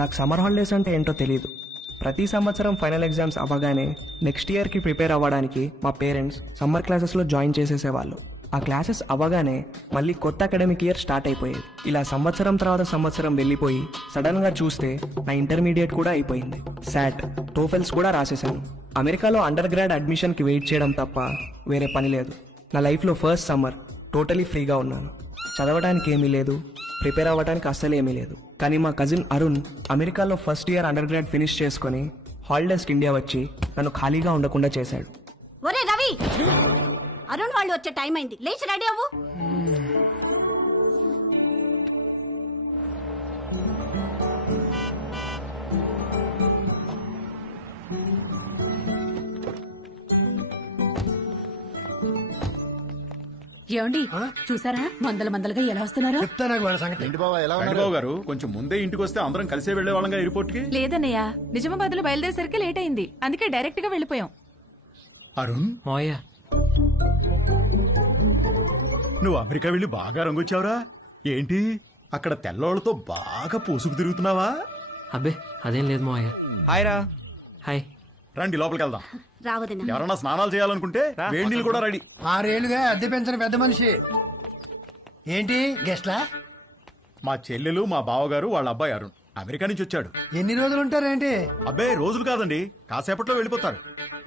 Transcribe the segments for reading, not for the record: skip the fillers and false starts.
నాకు summer holidays అంటే ఏంటో తెలియదు. ప్రతి సంవత్సరం ఫైనల్ ఎగ్జామ్స్ అవ్వగానే నెక్స్ట్ ఇయర్కి ప్రిపేర్ అవ్వడానికి మా పేరెంట్స్ సమ్మర్ క్లాసెస్లో జాయిన్ చేసేసేవాళ్ళు. ఆ క్లాసెస్ అవ్వగానే మళ్ళీ కొత్త అకాడమిక్ ఇయర్ స్టార్ట్ అయిపోయేది. ఇలా సంవత్సరం తర్వాత సంవత్సరం వెళ్ళిపోయి సడన్గా చూస్తే నా ఇంటర్మీడియట్ కూడా అయిపోయింది. శాట్, టోఫెల్స్ కూడా రాసేసాను. అమెరికాలో అండర్ గ్రాడ్ అడ్మిషన్కి వెయిట్ చేయడం తప్ప వేరే పని లేదు. నా లైఫ్లో ఫస్ట్ సమ్మర్ టోటలీ ఫ్రీగా ఉన్నాను. చదవడానికి ఏమీ లేదు, ప్రిపేర్ అవ్వడానికి అస్సలు ఏమీ లేదు. కానీ మా కజిన్ అరుణ్ అమెరికాలో first year under grad finish చేసుకుని హాలిడేస్కి ఇండియా వచ్చి నన్ను ఖాళీగా ఉండకుండా చేశాడు. ఒరే రవి, అరుణ్ వాళ్ళు వచ్చే టైం అయింది, లేచి రెడీ అవ్వు. ఏమండి చూసారా మందలుగా ఎలా వస్తున్నారో? బాబు గారు కొంచెం ముందే ఇంటికి వస్తే అందరం కలిసే వెళ్లే వాళ్ళంగా ఎయిర్పోర్ట్ కి. లేదన్నయ్య, నిజామాబాద్ లో బయలుదేరేసరికి లేట్ అయింది, అందుకే డైరెక్ట్ గా వెళ్ళిపోయాం. అరుణ్, నువ్వు అమెరికా వెళ్ళి బాగా రంగొచ్చావురా. ఏంటి అక్కడ తెల్లోళ్ళతో బాగా పూసుకు తిరుగుతున్నావా? అబ్బే అదేం లేదు మావయ్య. హాయ్ రా. హాయ్. రండి లోపలికి వెళ్దాం. రావదనా? ఎవరన్నా స్నానాలు చేయాలనుకుంటే వేడి నీళ్ళు కూడా రెడీ. 6 ఏళ్లుగా అద్దె పెంచిన పెద్ద మనిషి. ఏంటి గెస్ట్లా? మా చెల్లెలు, మా బావగారు, వాళ్ళ అబ్బాయి అరుణ్ అమెరికా నుంచి వచ్చాడు. ఎన్ని రోజులు ఉంటారేంటి? అబ్బాయి రోజులు కాదండి, కాసేపట్లో వెళ్ళిపోతారు.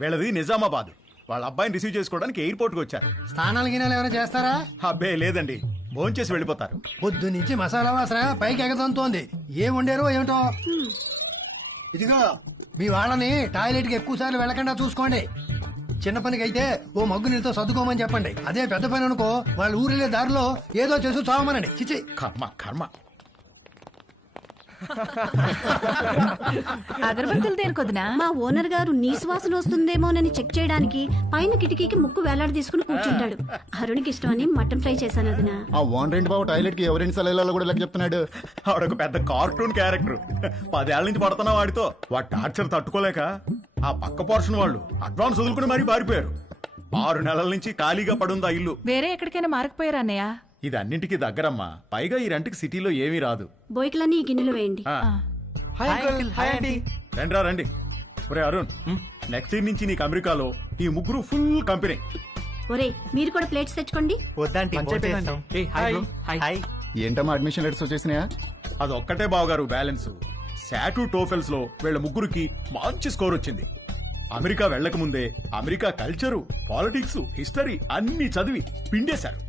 వీళ్ళది నిజామాబాద్. వాళ్ళ అబ్బాయిని రిసీవ్ చేసుకోవడానికి ఎయిర్పోర్ట్ కి వచ్చారు. స్నానాలు గినాలు ఏమైనా చేస్తారా? అబ్బే లేదండి, భోంచేసి వెళ్ళిపోతారు. పొద్దు నుంచి మసాలా వాసన పైకి ఎగదంతోంది. ఏం వండారో ఏమిటో. ఇదిగో మీ వాళ్ళని టాయిలెట్ కి ఎక్కువ సార్లు వెళ్ళకుండా చూసుకోండి. చిన్న పనికి అయితే ఓ మగ్గు నీళ్ళతో సర్దుకోమని చెప్పండి. అదే పెద్ద పని అనుకో, వాళ్ళ ఊరిలే దారిలో ఏదో చేసి చావమనండి. చిచి కర్మ కర్మ. అగరబత్తులు దేనికొద్దునా? మా ఓనర్ గారు నీ సువాసన వస్తుందేమోనని చెక్ చేయడానికి పైన కిటికీకి ముక్కు వేలాడి తీసుకుని కూర్చుంటాడు. అరుణ్కి ఇష్టమని మటన్ ఫ్రై చేశాను వదినా. ఆ ఓనర్ బాబు టాయిలెట్ కి ఎవరైనా సలహాలు కూడా లెక్క చెప్తున్నాడు. ఆవిడొక పెద్ద కార్టూన్ క్యారెక్టర్. 10 ఏళ్ల నుంచి పడుతున్నా వాడితో. వాడి టార్చర్ తట్టుకోలేక ఆ పక్క పోర్షన్ వాళ్ళు అడ్వాన్స్ వదులుకుని మరీ పారిపోయారు. 6 నెలల నుంచి ఖాళీగా పడుందా ఇల్లు. వేరే ఎక్కడికైనా మారకపోయారా అన్నయ్య? ఇది అన్నింటికి దగ్గరమ్మా. పైగా ఈ రెంట్కి సిటీలో ఏమీ రాదు. బోయికలన్నీ ఈ గిన్నెలు వేయండి. రండిరా రండి. ఒరే అరుణ్, నెక్స్ట్ ఇయర్ నుంచి నీకు అమెరికాలో ఈ ముగ్గురు ఫుల్ కంపెనీ. ఒరే మీరు కూడా ప్లేట్స్ తెచ్చుకోండి. ఏంటమ్మా అడ్మిషన్ లెటర్స్ వచ్చేసినాయా? అదొక్కటే బావగారు బ్యాలెన్స్. శాటు, టోఫెల్స్ లో వీళ్ళ ముగ్గురికి మంచి స్కోర్ వచ్చింది. అమెరికా వెళ్లక ముందే అమెరికా కల్చరు, పాలిటిక్స్, హిస్టరీ అన్ని చదివి పిండేశారు.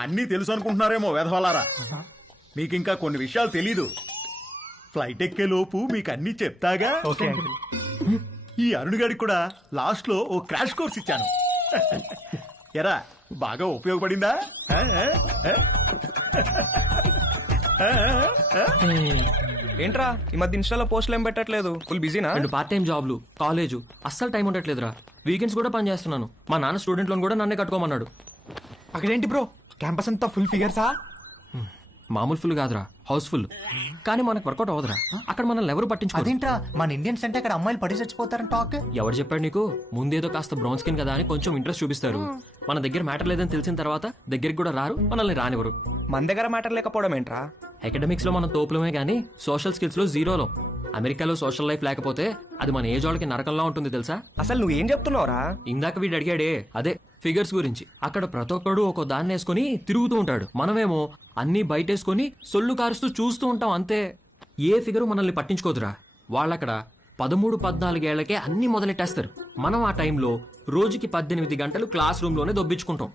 అన్నీ తెలుసు అనుకుంటున్నారేమో వెధవలారా. మీకింకా కొన్ని విషయాలు తెలీదు. ఫ్లైట్ ఎక్కే లోపు మీకు అన్ని చెప్తాగా. ఈ అరుణ్ గారికి కూడా లాస్ట్ లో ఓ క్రాష్ కోర్స్ ఇచ్చాను. ఎరా బాగా ఉపయోగపడిందా? ఏంట్రా ఈ మధ్య ఇన్స్టాలో పోస్టులు ఏం పెట్టట్లేదు? ఫుల్ బిజీనా? 2 పార్ట్ టైం జాబ్లు, కాలేజు, అస్సలు టైం ఉండట్లేదురా. వీకెండ్స్ కూడా పని చేస్తున్నాను. మా నాన్న స్టూడెంట్ లోన్ కూడా నన్నే కట్టుకోమన్నాడు. అక్కడేంటి బ్రో, క్యాంపస్ అంతా ఫుల్ ఫిగర్సా? మామూలు ఫుల్ కాదురా, హౌస్ఫుల్. కానీ మనకు వర్కౌట్ అవ్వదురా. అక్కడ మనల్ని ఎవరు పట్టించుకోరు. అదేంట్రా, మన ఇండియన్స్ అంటే అక్కడ అమ్మాయిలు పడి చచ్చిపోతారని టాక్. ఎవరు చెప్పాడు నీకు? ముందేదో కాస్త బ్రౌన్ స్కిన్ కదా అని కొంచెం ఇంట్రెస్ట్ చూపిస్తారు. మన దగ్గర మ్యాటర్ లేదని తెలిసిన తర్వాత దగ్గరికి కూడా రారు, మనల్ని రానివ్వరు. మన దగ్గర మ్యాటర్ లేకపోవడం ఏంట్రా? అకాడమిక్స్ లో మనం తోపులమే గానీ సోషల్ స్కిల్స్ లో జీరోలో. అమెరికాలో సోషల్ లైఫ్ లేకపోతే అది మన ఏజ్ వాళ్ళకి నరకంలా ఉంటుంది తెలుసా? అసలు నువ్వేం చెప్తున్నావురా? ఇందాక వీడు అడిగాడే అదే ఫిగర్స్ గురించి. అక్కడ ప్రతి ఒక్కడు ఒక దాన్ని వేసుకుని తిరుగుతూ ఉంటాడు. మనమేమో అన్ని బయటేసుకుని సొల్లు కారుస్తూ చూస్తూ ఉంటాం అంతే. ఏ ఫిగరు మనల్ని పట్టించుకోదురా. వాళ్ళక్కడ 13-14 ఏళ్లకే అన్ని మొదలెట్టేస్తారు. మనం ఆ టైంలో రోజుకి 18 గంటలు క్లాస్ రూమ్ లోనే దొబ్బించుకుంటాం.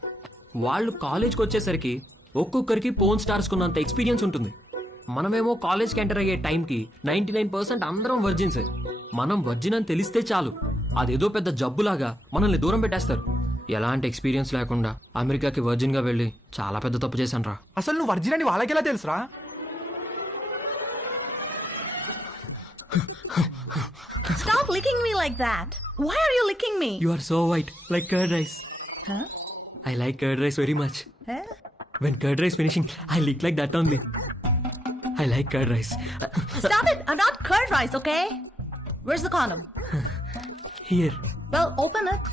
వాళ్ళు కాలేజ్కి వచ్చేసరికి ఒక్కొక్కరికి పోన్ స్టార్స్ కున్నంత ఎక్స్పీరియన్స్ ఉంటుంది. మనమేమో కాలేజ్కి ఎంటర్ అయ్యే టైంకి 99% అందరం వర్జిన్సే. మనం వర్జిన్ అని తెలిస్తే చాలు, అదేదో పెద్ద జబ్బులాగా మనల్ని దూరం పెట్టేస్తారు. ఎలాంటి ఎక్స్పీరియన్స్ లేకుండా అమెరికాకి వర్జిన్ గా వెళ్ళి చాలా పెద్ద తప్పు చేశాను రా. అసలు నువ్వు వర్జిన్ అని వాళ్ళకెలా తెలుసురా? Stop licking me like that. Why are you licking me? You are so white, like curd rice. Huh? I like curd rice very much. Huh? When curd rice finishing, I lick like that only. I like curd rice. Stop it! I'm not curd rice, okay? Where's the condom? Here. Well, open it.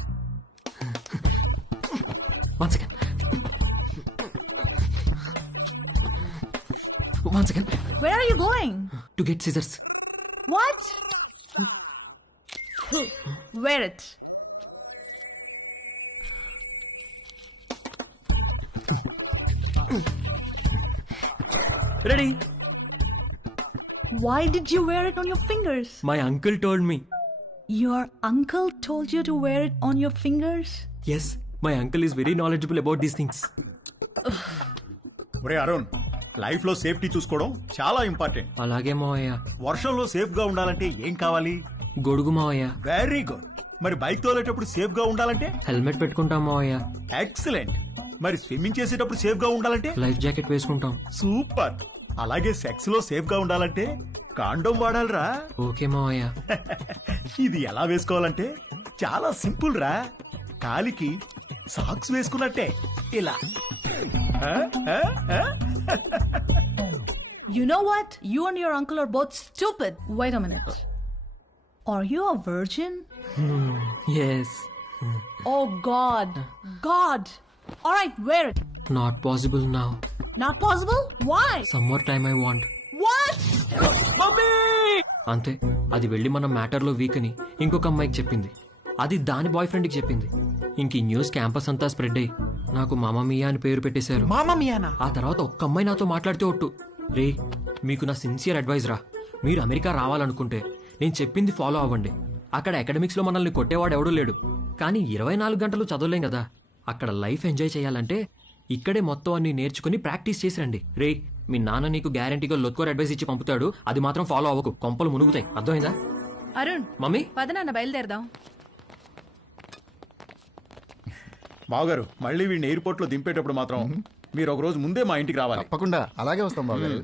One second. One second Where are you going? To get scissors. What? Wear it. Ready. Why did you wear it on your fingers? My uncle told me. Your uncle told you to wear it on your fingers? Yes, my uncle is very knowledgeable about these things. ఒరే Arun, life లో safety చూసుకోవడం చాలా important. అలాగే మావయ్య. వర్షంలో safe గా ఉండాలంటే ఏం కావాలి? గొడుగు మావయ్య. Very good. మరి బైక్ తోలేటప్పుడు సేఫ్ గా ఉండాలంటే? హెల్మెట్ పెట్టుకుంటాం మావయ్య. ఎక్సలెంట్. మరి స్విమ్మింగ్ చేసేటప్పుడు సేఫ్ గా ఉండాలంటే? లైఫ్ జాకెట్ వేసుకుంటాం. సూపర్. అలాగే సెక్స్ లో సేఫ్ గా ఉండాలంటే కాండోమ్ వాడాలిరా. ఓకే మావయ్య. ఇది ఎలా వేసుకోవాలంటే చాలా సింపుల్ రా. కాలికి సాక్స్ వేసుకున్నట్టే ఇలా. You know what? You and your uncle are both stupid. Wait a minute. Are you a virgin? Yes. Oh God. God. All right, wear it. Not possible now. Not possible? Why? Some more time I want. What? అంతే. అది వెళ్ళి మన మ్యాటర్లో week అని ఇంకొక అమ్మాయికి చెప్పింది. అది దాని బాయ్ ఫ్రెండ్కి చెప్పింది. ఇంక ఈ న్యూస్ క్యాంపస్ అంతా స్ప్రెడ్ అయ్యి నాకు మామా మియా అని పేరు పెట్టేశారు. మామా మియానా? ఆ తర్వాత ఒక్క అమ్మాయి నాతో మాట్లాడితే ఒట్టు, రే మీకు నా సిన్సియర్ అడ్వైజ్ రా, మీరు అమెరికా రావాలనుకుంటే నేను చెప్పింది ఫాలో అవ్వండి. అక్కడ అకాడమిక్స్లో మనల్ని కొట్టేవాడు ఎవడూ లేడు, కానీ 24 గంటలు చదవలేం కదా. అక్కడ లైఫ్ ఎంజాయ్ చేయాలంటే ఇక్కడే మొత్తం అన్ని నేర్చుకుని ప్రాక్టీస్ చేసి రండి. రే మీ నాన్న నీకు గ్యారంటీగా లొత్కోర్ అడ్వైస్ ఇచ్చి పంపుతాడు, అది మాత్రం ఫాలో అవ్వకు, కొంపలు మునుగుతాయి. అర్థమైందా? అరుణ్, మమ్మీ పద నాన్న బయలుదేరదాం. బావగారు, మళ్ళీ వీడిని ఎయిర్పోర్ట్ లో దింపేటప్పుడు మాత్రం మీరు ఒక రోజు ముందే మా ఇంటికి రావాలి. తప్పకుండా అలాగే వస్తాం బావగారు.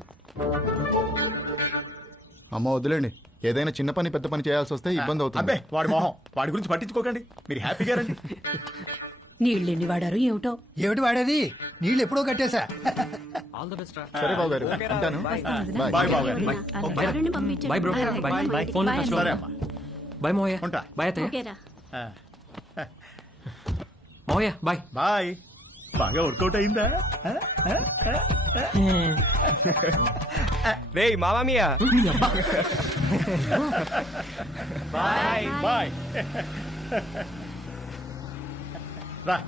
అమ్మ వద్దులేండి, ఏదైనా చిన్న పని పెద్ద పని చేయాల్సి వస్తే ఇబ్బంది అవుతుంది. అబ్బే వాడి మొహం, వాడి గురించి పట్టించుకోకండి, మీరు హ్యాపీగా రండి. నీళ్ళెన్ని వాడారు ఏమిటో. ఏమిటి వాడేది? నీళ్ళు ఎప్పుడో కట్టేశా. ఆల్ ద బెస్ట్ రా. సరే బావగారు, ఉంటాను. బాయ్ బావగారు. అరుణ్ని పంపించండి. Bye bro. Bye. Bye. Phone bye. సరే అమ్మా. బాయ్ మోయ. ఉంటా. బాయ్ అత్తయ్య. ఓకేరా. మోయ బాయ్. బాయ్. బాగా వర్కౌట్ అయిందా? రే మామా మియా. Bye bye. రా.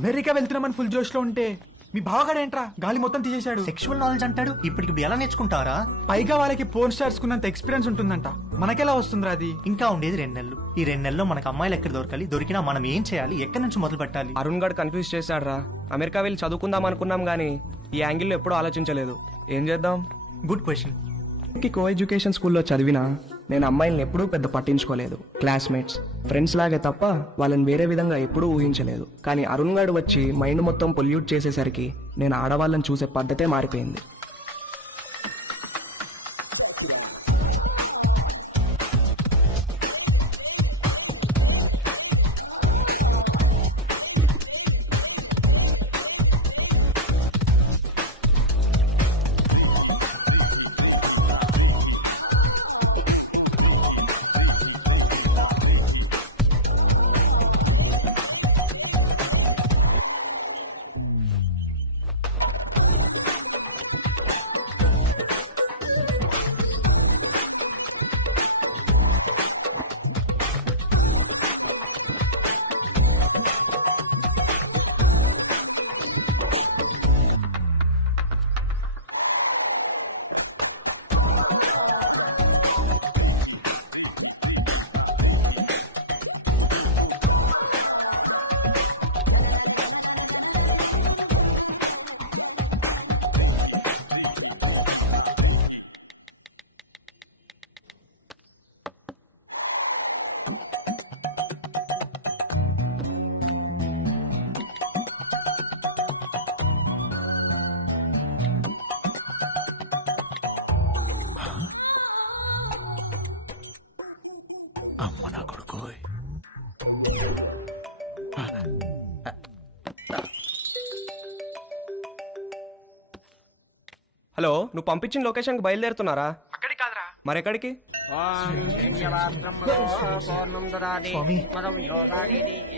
అమెరికా వెళ్తున్నామని ఫుల్ జోష్ లో ఉంటే మీ బావగాడేంట్రా గాలి మొత్తం తీసేశాడు. సెక్షువల్ నాలెడ్జ్ అంటాడు. ఇప్పటికి ఎలా నేర్చుకుంటారా? పైగా వాళ్ళకి పోర్న్ స్టార్స్ కున్నంత ఎక్స్పీరియన్స్ ఉంటుందంట. మనకెలా వస్తుందిరా అది? ఇంకా ఉండేది 2 నెలలు. ఈ 2 నెలల్లో మనకు అమ్మాయిలు ఎక్కడ దొరకాలి, దొరికినా మనం ఏం చేయాలి, ఎక్కడి నుంచి మొదలు పెట్టాలి? అరుణ్ గడ్ కన్ఫ్యూజ్ చేశాడు రా. అమెరికా వెళ్ళి చదువుకుందాం అనుకున్నాం గానీ ఈ యాంగిల్లో ఎప్పుడూ ఆలోచించలేదు. ఏం చేద్దాం? Good question. కో ఎడ్యుకేషన్ స్కూల్లో చదివినా నేను అమ్మాయిల్ని ఎప్పుడూ పెద్ద పట్టించుకోలేదు. క్లాస్మేట్స్, ఫ్రెండ్స్ లాగే తప్ప వాళ్ళని వేరే విధంగా ఎప్పుడూ ఊహించలేదు. కానీ అరుణ్ గాడు వచ్చి మైండ్ మొత్తం పొల్యూట్ చేసేసరికి నేను ఆడవాళ్ళని చూసే పద్ధతే మారిపోయింది. అమ్మ నా కొడుకు. హలో, నువ్వు పంపించిన లొకేషన్కి బయలుదేరుతున్నారా? అక్కడికి కాదురా, మరెక్కడికి? స్వామి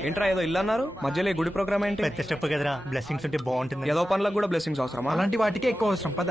ఏంట్రా ఏదో ఇల్లు అన్నారు, మధ్యలో ఈ గుడి ప్రోగ్రామ్ ఏంటి? పెద్ద స్టెప్ కదరా, బ్లెస్సింగ్స్ ఉంటే బాగుంటుంది. ఏదో పనులకు కూడా బ్లెస్సింగ్స్ అవసరమా? అలాంటి వాటికే ఎక్కువ అవసరం పద.